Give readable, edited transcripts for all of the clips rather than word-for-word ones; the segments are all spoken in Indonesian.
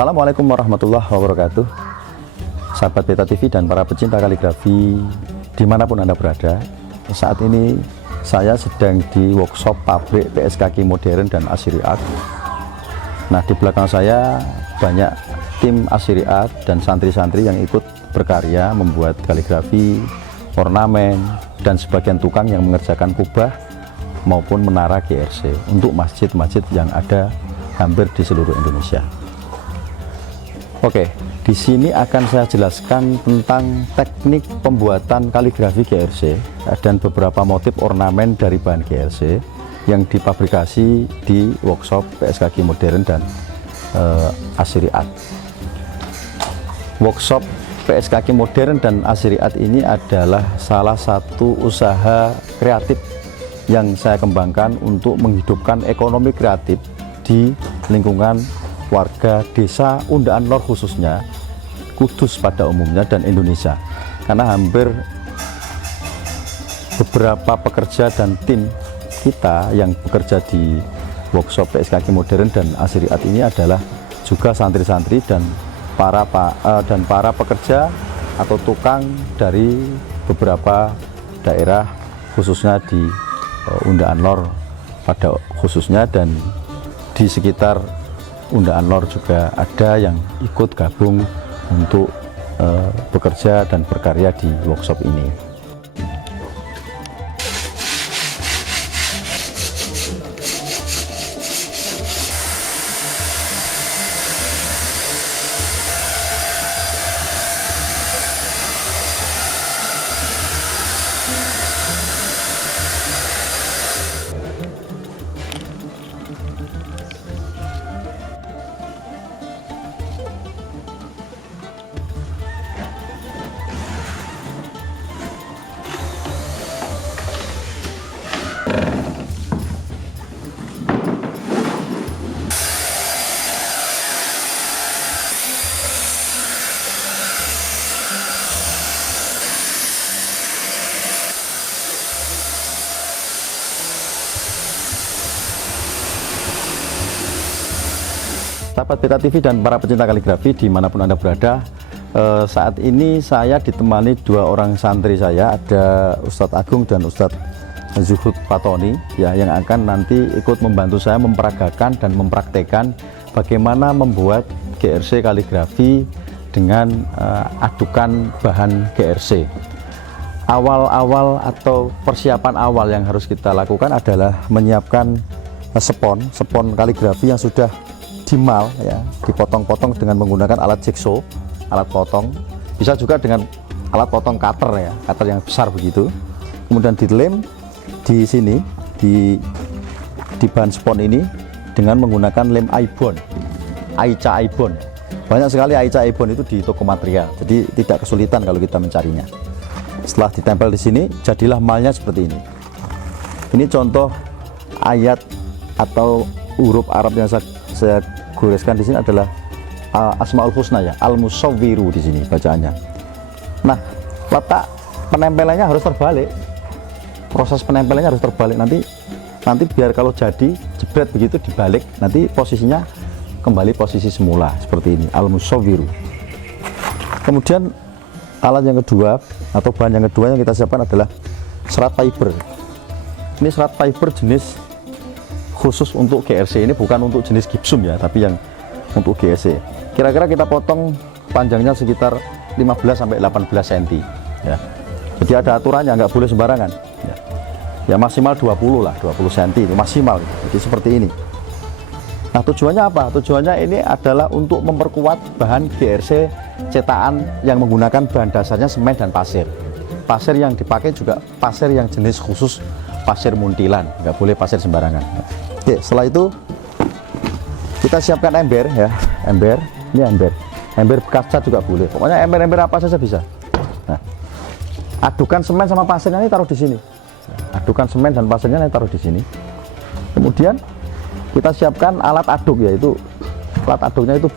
Assalamualaikum warahmatullahi wabarakatuh. Sahabat Beta TV dan para pecinta kaligrafi dimanapun Anda berada. Saat ini saya sedang di workshop pabrik PS Kaki Modern dan Asiri Art. Nah, di belakang saya banyak tim Asiri Art dan santri-santri yang ikut berkarya membuat kaligrafi, ornamen, dan sebagian tukang yang mengerjakan kubah maupun menara GRC untuk masjid-masjid yang ada hampir di seluruh Indonesia. Oke, di sini akan saya jelaskan tentang teknik pembuatan kaligrafi GRC dan beberapa motif ornamen dari bahan GRC yang dipabrikasi di workshop PS Kaki Modern dan Asiri Art. Workshop PS Kaki Modern dan Asiri Art ini adalah salah satu usaha kreatif yang saya kembangkan untuk menghidupkan ekonomi kreatif di lingkungan warga desa Undaan Lor, khususnya Kudus pada umumnya dan Indonesia, karena hampir beberapa pekerja dan tim kita yang bekerja di workshop PS Kaki Modern dan Asiri Art ini adalah juga santri-santri dan para pekerja atau tukang dari beberapa daerah khususnya di Undaan Lor pada khususnya, dan di sekitar Undaan Lor juga ada yang ikut gabung untuk bekerja dan berkarya di workshop ini. Sahabat Beta TV dan para pecinta kaligrafi dimanapun Anda berada, saat ini saya ditemani dua orang santri saya, ada Ustadz Agung dan Ustadz Zuhud Fatoni ya, yang akan nanti ikut membantu saya memperagakan dan mempraktekkan bagaimana membuat GRC kaligrafi dengan adukan bahan GRC. Awal-awal atau persiapan awal yang harus kita lakukan adalah menyiapkan spon kaligrafi yang sudah dimal ya, dipotong-potong dengan menggunakan alat jigsaw, alat potong, bisa juga dengan alat potong cutter ya, cutter yang besar begitu. Kemudian dilem di sini di bahan spon ini dengan menggunakan lem Aibon, Aica Aibon. Banyak sekali Aica Aibon itu di toko material, jadi tidak kesulitan kalau kita mencarinya. Setelah ditempel di sini, jadilah malnya seperti ini. Ini contoh ayat atau huruf Arab yang saya goreskan di sini adalah Asmaul Husna ya, Al-Musawwiru di sini bacaannya. Nah, letak penempelannya harus terbalik. Proses penempelannya harus terbalik, nanti biar kalau jadi jebret begitu dibalik, nanti posisinya kembali posisi semula seperti ini, Al-Musawwiru. Kemudian alat yang kedua atau bahan yang kedua yang kita siapkan adalah serat fiber. Ini serat fiber jenis khusus untuk GRC, ini bukan untuk jenis gipsum ya, tapi yang untuk GRC. Kira-kira kita potong panjangnya sekitar 15-18 cm ya. Jadi ada aturannya, nggak boleh sembarangan ya. Ya maksimal 20 lah, 20 cm itu maksimal. Jadi seperti ini. Nah, tujuannya apa? Tujuannya ini adalah untuk memperkuat bahan GRC cetakan yang menggunakan bahan dasarnya semen dan pasir. Pasir yang dipakai juga pasir yang jenis khusus, pasir muntilan, nggak boleh pasir sembarangan. Oke, setelah itu kita siapkan ember ya, ini ember bekas cat juga boleh, pokoknya ember apa saja bisa. Nah, adukan semen sama pasirnya ini taruh di sini, adukan semen dan pasirnya ini taruh di sini. Kemudian kita siapkan alat aduk, yaitu alat aduknya itu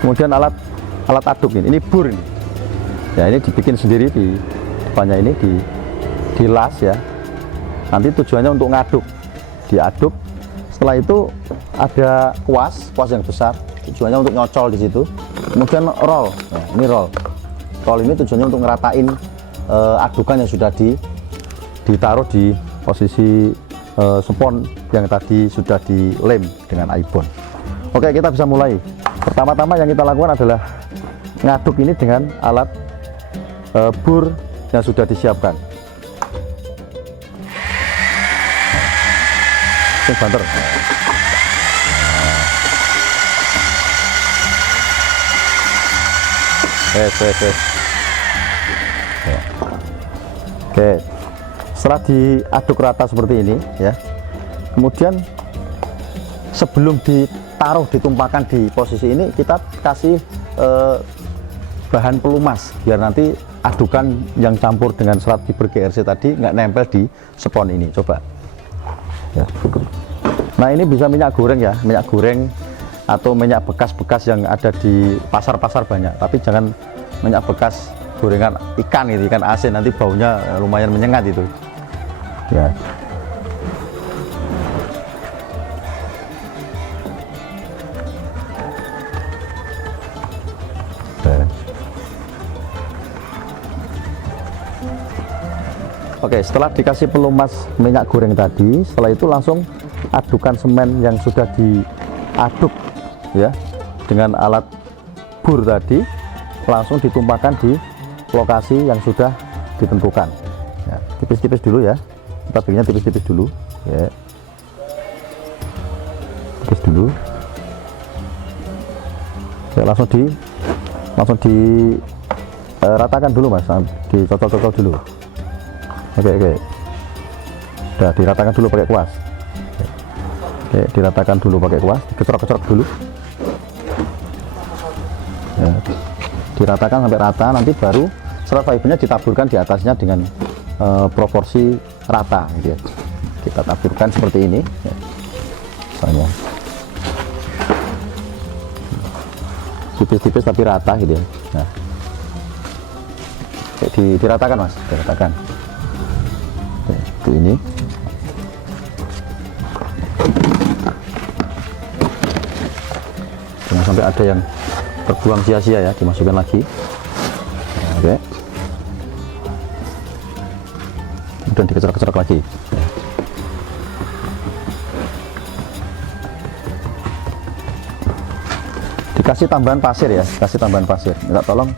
kemudian alat aduk ini bur ini ya, ini dibikin sendiri di depannya, ini dilas ya, Nanti tujuannya untuk ngaduk, diaduk. Setelah itu ada kuas yang besar, tujuannya untuk nyocol di situ. Kemudian roll, nah, ini roll ini tujuannya untuk ngeratain adukan yang sudah ditaruh di posisi spons yang tadi sudah dilem dengan ibon. Oke, kita bisa mulai. Pertama-tama yang kita lakukan adalah ngaduk ini dengan alat bur yang sudah disiapkan. Ini banter. Oke, setelah diaduk rata seperti ini ya, kemudian sebelum ditumpahkan di posisi ini, kita kasih bahan pelumas biar nanti adukan yang campur dengan serat fiber GRC tadi nggak nempel di spons ini. Coba ya. Nah, ini bisa minyak goreng ya, minyak goreng atau minyak bekas-bekas yang ada di pasar-pasar banyak, tapi jangan minyak bekas gorengan ikan, itu ikan asin, nanti baunya lumayan menyengat itu ya. Oke, setelah dikasih pelumas minyak goreng tadi, setelah itu langsung adukan semen yang sudah diaduk ya dengan alat bur tadi, langsung ditumpahkan di lokasi yang sudah ditentukan ya. Tipis-tipis dulu ya, kita bikinnya tipis-tipis dulu ya, tipis dulu ya, langsung di ratakan dulu mas, dicocol-cocol dulu. Oke, udah diratakan dulu pakai kuas. Oke, diratakan dulu pakai kuas, kecerok-kecerok dulu ya, diratakan sampai rata. Nanti baru serat fibernya ditaburkan di atasnya dengan proporsi rata gitu ya. Kita taburkan seperti ini ya. Misalnya tipis-tipis tapi rata gitu ya. Nah, diratakan mas, diratakan. Oke, itu ini. Jangan sampai ada yang terbuang sia-sia ya, dimasukkan lagi. Oke, kemudian dikecerok-kecerok lagi. Dikasih tambahan pasir ya, kasih tambahan pasir. Minta tolong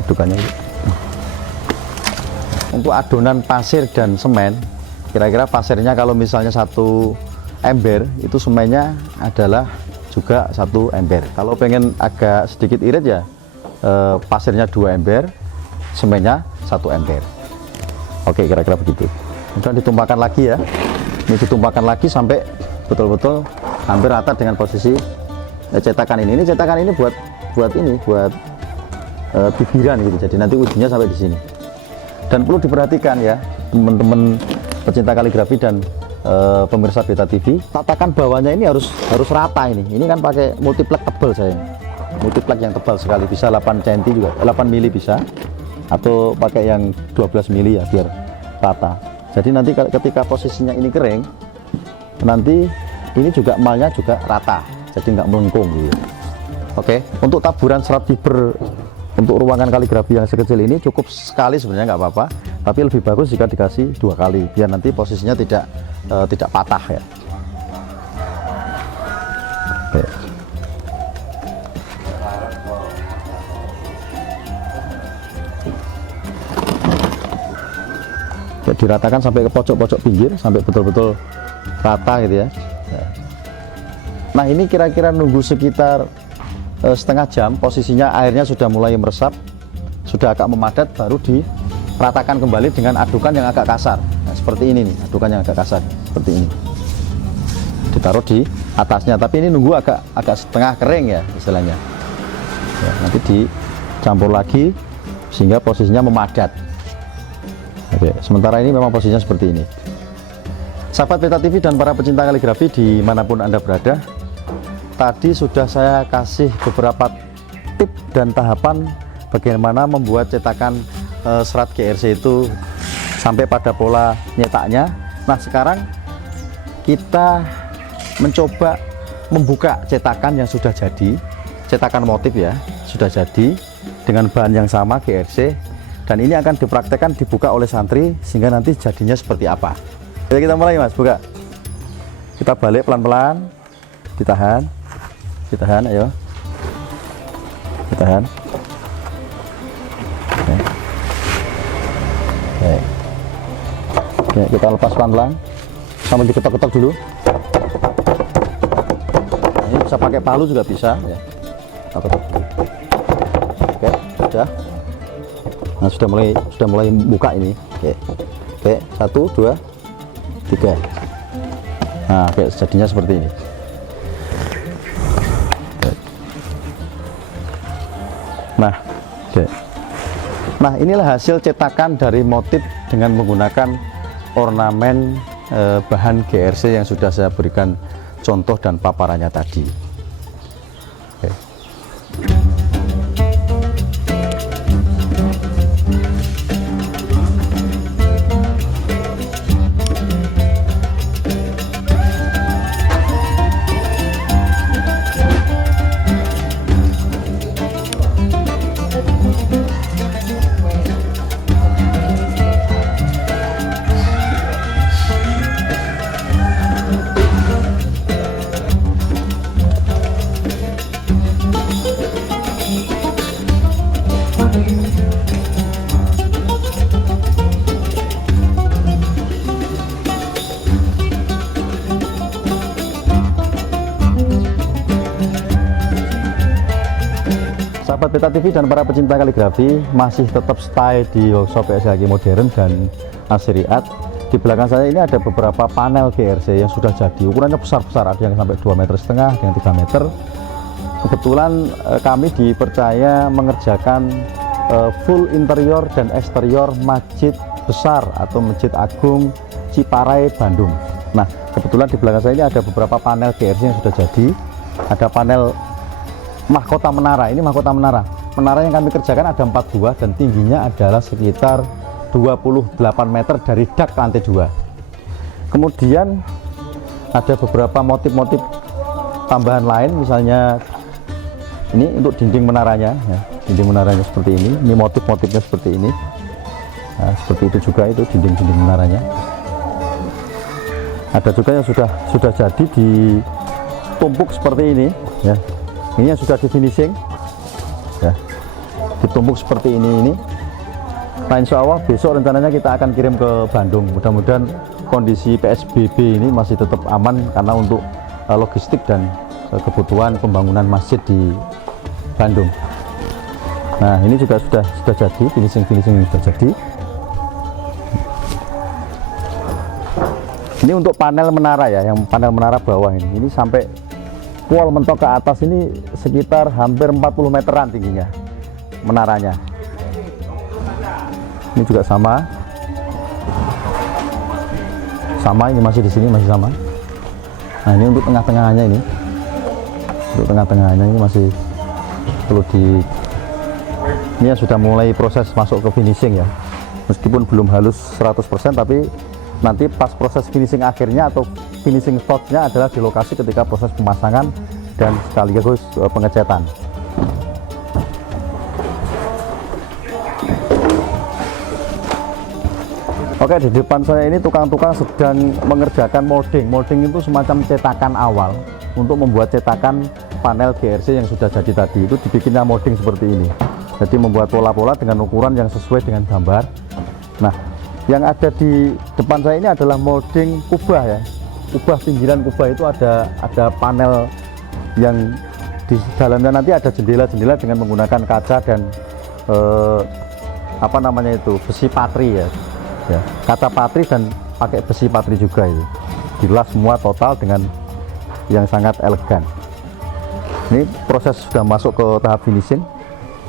adukannya. Untuk adonan pasir dan semen, kira-kira pasirnya kalau misalnya 1 ember, itu semennya adalah juga 1 ember. Kalau pengen agak sedikit irit ya, pasirnya 2 ember, semennya 1 ember. Oke, kira-kira begitu. Kemudian ditumpahkan lagi ya, ini ditumpahkan lagi sampai betul-betul hampir rata dengan posisi cetakan ini. Ini cetakan ini buat bibiran gitu, jadi nanti ujungnya sampai di sini. Dan perlu diperhatikan ya teman-teman pecinta kaligrafi dan pemirsa Beta TV, tatakan bawahnya ini harus rata ini. Ini kan pakai multiplex tebal saya. Multiplex yang tebal sekali, bisa 8 cm juga, 8 mili bisa, atau pakai yang 12 mili ya biar rata. Jadi nanti ketika posisinya ini kering, nanti ini juga emalnya juga rata, jadi nggak melengkung gitu. Oke, untuk taburan serat fiber untuk ruangan kaligrafi yang sekecil ini cukup sekali sebenarnya, nggak apa-apa, tapi lebih bagus jika dikasih 2 kali biar nanti posisinya tidak patah ya. Oke. Oke, diratakan sampai ke pojok-pojok pinggir sampai betul-betul rata gitu ya. Nah, ini kira-kira nunggu sekitar setengah jam, posisinya airnya sudah mulai meresap, sudah agak memadat, baru diratakan kembali dengan adukan yang agak kasar. Nah, seperti ini nih, adukan yang agak kasar seperti ini, ditaruh di atasnya, tapi ini nunggu agak setengah kering ya istilahnya ya, nanti dicampur lagi sehingga posisinya memadat. Oke, sementara ini memang posisinya seperti ini. Sahabat Beta TV dan para pecinta kaligrafi dimanapun Anda berada, tadi sudah saya kasih beberapa tip dan tahapan bagaimana membuat cetakan serat GRC itu sampai pada pola nyetaknya. Nah, sekarang kita mencoba membuka cetakan yang sudah jadi, cetakan motif ya, sudah jadi dengan bahan yang sama GRC, dan ini akan dipraktekkan dibuka oleh santri sehingga nanti jadinya seperti apa. Jadi kita mulai Mas, buka. Kita balik pelan-pelan, ditahan, ayo, ditahan. Oke, kita lepas pelan-pelan sambil diketok-ketok dulu. Nah, ini bisa pakai palu juga bisa ya. Ketok. Oke, sudah. Nah, sudah mulai buka ini. Oke, 1, 2, 3. Nah, oke, jadinya seperti ini. Nah, oke. Nah, inilah hasil cetakan dari motif dengan menggunakan ornamen bahan GRC yang sudah saya berikan contoh dan paparannya tadi. Oke. Sahabat Peta TV dan para pecinta kaligrafi, masih tetap stay di workshop PSLG modern dan Asyriat. Di belakang saya ini ada beberapa panel GRC yang sudah jadi, ukurannya besar-besar, ada yang sampai 2,5 meter, ada yang 3 meter. Kebetulan kami dipercaya mengerjakan full interior dan eksterior masjid besar atau Masjid Agung Ciparai, Bandung. Nah, kebetulan di belakang saya ini ada beberapa panel GRC yang sudah jadi. Ada panel mahkota menara, ini mahkota menara. Menara yang kami kerjakan ada 4 buah dan tingginya adalah sekitar 28 meter dari dak ke lantai 2. Kemudian ada beberapa motif-motif tambahan lain, misalnya ini untuk dinding menaranya ya. Dinding menaranya seperti ini motif-motifnya seperti ini. Nah, seperti itu juga itu dinding-dinding menaranya. Ada juga yang sudah jadi ditumpuk seperti ini ya. Ini yang sudah di finishing ya, ditumpuk seperti ini. Nah, insya Allah besok rencananya kita akan kirim ke Bandung. Mudah-mudahan kondisi PSBB ini masih tetap aman karena untuk logistik dan kebutuhan pembangunan masjid di Bandung. Nah, ini juga sudah jadi, finishing ini sudah jadi. Ini untuk panel menara ya, yang panel menara bawah ini sampai wall mentok ke atas ini sekitar hampir 40 meteran tingginya menaranya. Ini juga sama, ini masih di sini masih sama. Nah, ini untuk tengah-tengahnya ini, ini masih perlu ini ya sudah mulai proses masuk ke finishing ya, meskipun belum halus 100%, tapi nanti pas proses finishing akhirnya atau finishing touch-nya adalah di lokasi ketika proses pemasangan dan sekaligus pengecetan. Oke, di depan saya ini tukang-tukang sedang mengerjakan molding. Molding itu semacam cetakan awal untuk membuat cetakan panel GRC yang sudah jadi tadi. Itu dibikinnya molding seperti ini. Jadi membuat pola-pola dengan ukuran yang sesuai dengan gambar. Nah, yang ada di depan saya ini adalah molding kubah ya. Kubah, pinggiran kubah itu ada panel yang di dalamnya nanti ada jendela-jendela dengan menggunakan kaca dan besi patri ya. Kaca patri dan pakai besi patri juga itu. Dilas semua total dengan yang sangat elegan. Ini proses sudah masuk ke tahap finishing.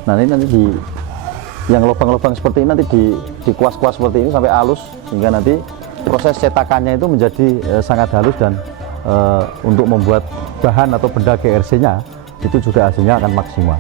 Nah, ini nanti yang lubang-lubang seperti ini nanti dikuas-kuas seperti ini sampai halus, sehingga nanti proses cetakannya itu menjadi sangat halus dan untuk membuat bahan atau benda GRC-nya itu juga hasilnya akan maksimal.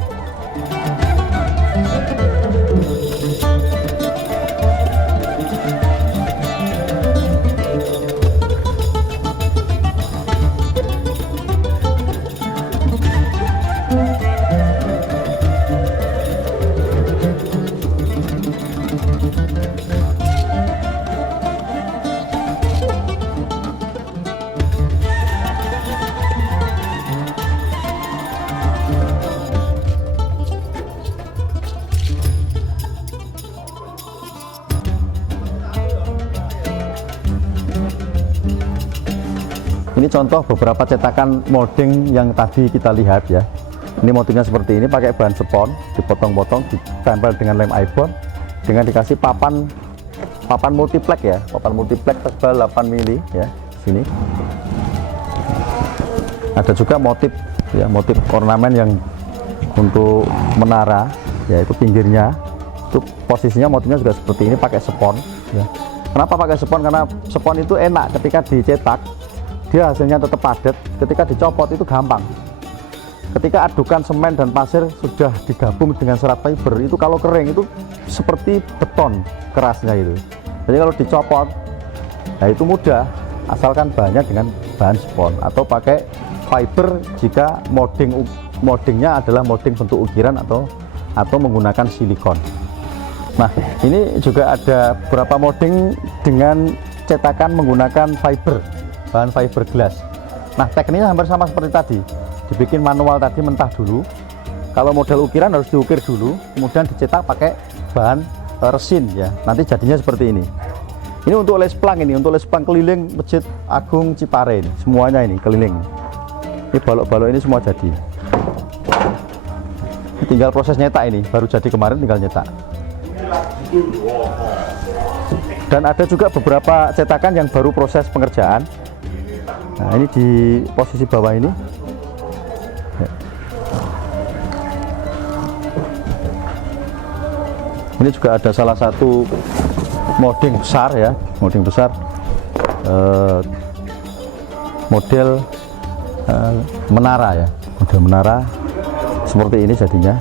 Ini contoh beberapa cetakan molding yang tadi kita lihat ya. Ini motifnya seperti ini, pakai bahan spons, dipotong-potong, ditempel dengan lem ibon, dengan dikasih papan multiplex ya, papan multiplex tebal 8 mili ya. Sini ada juga motif ya, motif ornamen yang untuk menara, yaitu pinggirnya itu posisinya motifnya juga seperti ini, pakai spons ya. Kenapa pakai spons? Karena spons itu enak ketika dicetak, dia hasilnya tetap padat, ketika dicopot itu gampang. Ketika adukan semen dan pasir sudah digabung dengan serat fiber, itu kalau kering itu seperti beton kerasnya itu. Jadi kalau dicopot, nah itu mudah, asalkan bahannya dengan bahan spons atau pakai fiber jika moldingnya adalah molding bentuk ukiran atau menggunakan silikon. Nah, ini juga ada beberapa molding dengan cetakan menggunakan fiber, bahan fiberglass. Nah, tekniknya hampir sama seperti tadi. Dibikin manual tadi mentah dulu. Kalau model ukiran harus diukir dulu, kemudian dicetak pakai bahan resin ya. Nanti jadinya seperti ini. Ini untuk les plang, ini untuk les plang keliling Masjid Agung Cipare ini, semuanya ini keliling. Ini balok-balok ini semua jadi. Tinggal proses nyetak ini, baru jadi kemarin tinggal nyetak. Dan ada juga beberapa cetakan yang baru proses pengerjaan. Nah, ini di posisi bawah ini. Ini juga ada salah satu molding besar ya, molding besar, model menara ya, model menara seperti ini jadinya.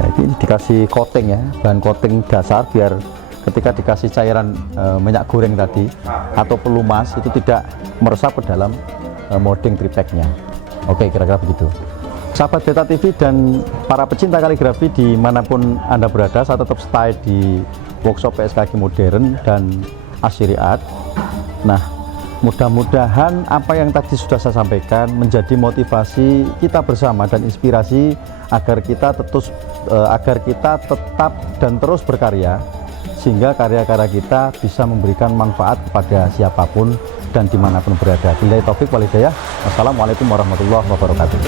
Ya, ini dikasih coating ya, bahan coating dasar biar ketika dikasih cairan minyak goreng tadi atau pelumas itu tidak meresap ke dalam molding tripeknya. Oke, kira-kira begitu. Sahabat Beta TV dan para pecinta kaligrafi dimanapun Anda berada, saya tetap stay di workshop PSKG Modern dan Asyriat. Nah, mudah-mudahan apa yang tadi sudah saya sampaikan menjadi motivasi kita bersama dan inspirasi agar kita tetap dan terus berkarya, sehingga karya-karya kita bisa memberikan manfaat kepada siapapun dan dimanapun berada. Billahi taufik wal hidayah. Wassalamualaikum warahmatullahi wabarakatuh.